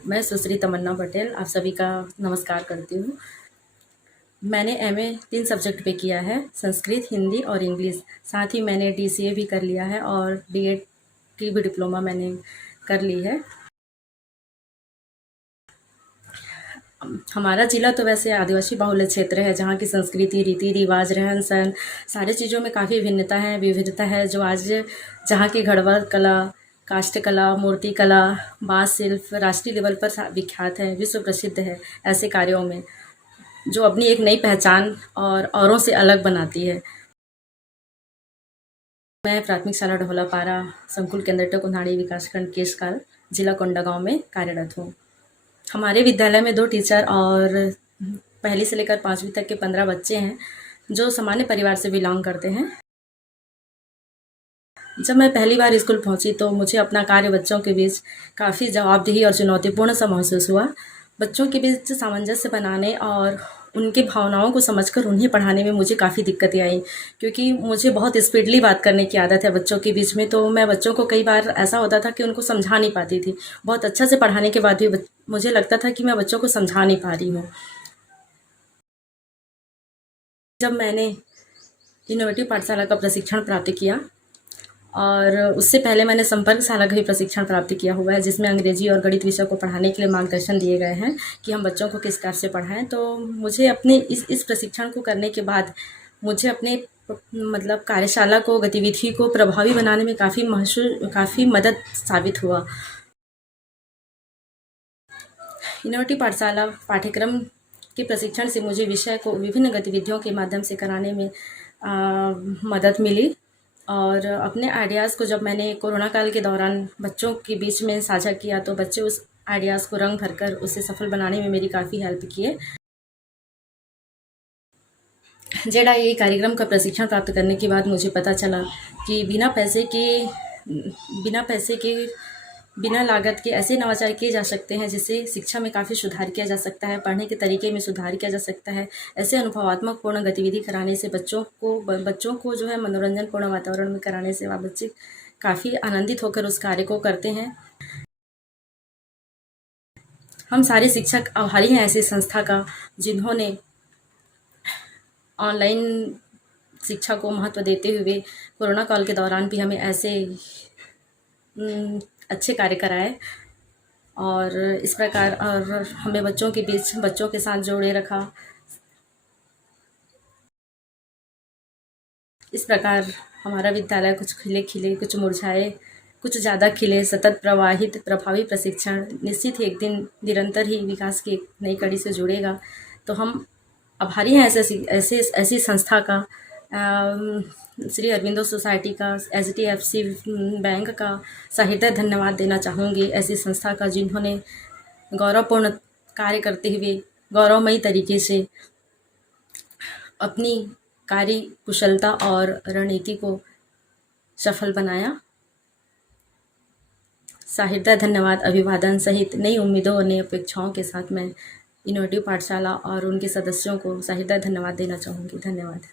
मैं सुश्री तमन्ना पटेल आप सभी का नमस्कार करती हूँ। मैंने एमए 3 सब्जेक्ट पे किया है, संस्कृत, हिंदी और इंग्लिश। साथ ही मैंने डीसीए भी कर लिया है और बीएड की भी डिप्लोमा मैंने कर ली है। हमारा ज़िला तो वैसे आदिवासी बाहुल्य क्षेत्र है, जहाँ की संस्कृति, रीति रिवाज, रहन सहन सारी चीज़ों में काफ़ी विविधता है, जो आज जहाँ की घड़वल कला, काष्ठ कला, मूर्ति कला, बाँस शिल्प राष्ट्रीय लेवल पर विख्यात है, विश्व प्रसिद्ध है। ऐसे कार्यों में जो अपनी एक नई पहचान और औरों से अलग बनाती है। मैं प्राथमिक शाला ढोलापारा संकुल केंद्र टकुन्हाड़ी विकासखंड केशकाल, जिला कोंडागांव में कार्यरत हूँ। हमारे विद्यालय में 2 टीचर और पहली से लेकर 5वीं तक के 15 बच्चे हैं, जो सामान्य परिवार से बिलोंग करते हैं। जब मैं पहली बार स्कूल पहुंची तो मुझे अपना कार्य बच्चों के बीच काफ़ी जवाबदेही और चुनौतीपूर्ण सा महसूस हुआ। बच्चों के बीच सामंजस्य बनाने और उनकी भावनाओं को समझकर उन्हें पढ़ाने में मुझे काफ़ी दिक्कतें आई, क्योंकि मुझे बहुत स्पीडली बात करने की आदत है बच्चों के बीच में। तो मैं बच्चों को कई बार ऐसा होता था कि उनको समझा नहीं पाती थी। बहुत अच्छा से पढ़ाने के बाद भी मुझे लगता था कि मैं बच्चों को समझा नहीं पा रही हूँ। जब मैंने इनोवेटिव पाठशाला का प्रशिक्षण प्राप्त किया और उससे पहले मैंने संपर्क शाला का भी प्रशिक्षण प्राप्त किया हुआ है, जिसमें अंग्रेजी और गणित विषय को पढ़ाने के लिए मार्गदर्शन दिए गए हैं कि हम बच्चों को किस प्रकार से पढ़ाएं। तो मुझे अपने इस प्रशिक्षण को करने के बाद मुझे अपने मतलब कार्यशाला को, गतिविधि को प्रभावी बनाने में काफ़ी मदद साबित हुआ। इनोवेटिव पाठशाला पाठ्यक्रम के प्रशिक्षण से मुझे विषय को विभिन्न गतिविधियों के माध्यम से कराने में मदद मिली और अपने आइडियाज़ को जब मैंने कोरोना काल के दौरान बच्चों के बीच में साझा किया तो बच्चे उस आइडियाज़ को रंग भरकर उसे सफल बनाने में मेरी काफ़ी हेल्प किए। जेडआईए कार्यक्रम का प्रशिक्षण प्राप्त करने के बाद मुझे पता चला कि बिना लागत के ऐसे नवाचार किए जा सकते हैं जिससे शिक्षा में काफ़ी सुधार किया जा सकता है, पढ़ने के तरीके में सुधार किया जा सकता है। ऐसे अनुभवात्मक पूर्ण गतिविधि कराने से बच्चों को जो है मनोरंजनपूर्ण वातावरण में कराने से वह बच्चे काफ़ी आनंदित होकर उस कार्य को करते हैं। हम सारे शिक्षक आभारी हैं ऐसी संस्था का, जिन्होंने ऑनलाइन शिक्षा को महत्व देते हुए कोरोना काल के दौरान भी हमें ऐसे अच्छे कार्य कराए और इस प्रकार और हमें बच्चों के बीच बच्चों के साथ जोड़े रखा। इस प्रकार हमारा विद्यालय कुछ खिले, कुछ मुरझाए, कुछ ज़्यादा खिले, सतत प्रवाहित प्रभावी प्रशिक्षण निश्चित ही एक दिन निरंतर ही विकास की एक नई कड़ी से जुड़ेगा। तो हम आभारी हैं ऐसी संस्था का, श्री अरविंदो सोसाइटी का, एचडीएफसी बैंक का सहृदय धन्यवाद देना चाहूँगी ऐसी संस्था का, जिन्होंने गौरवपूर्ण कार्य करते हुए गौरवमयी तरीके से अपनी कार्य कुशलता और रणनीति को सफल बनाया। सहृदय धन्यवाद, अभिवादन सहित नई उम्मीदों और नई अपेक्षाओं के साथ मैं इनोवेटिव पाठशाला और उनके सदस्यों को सहृदय धन्यवाद देना चाहूँगी। धन्यवाद।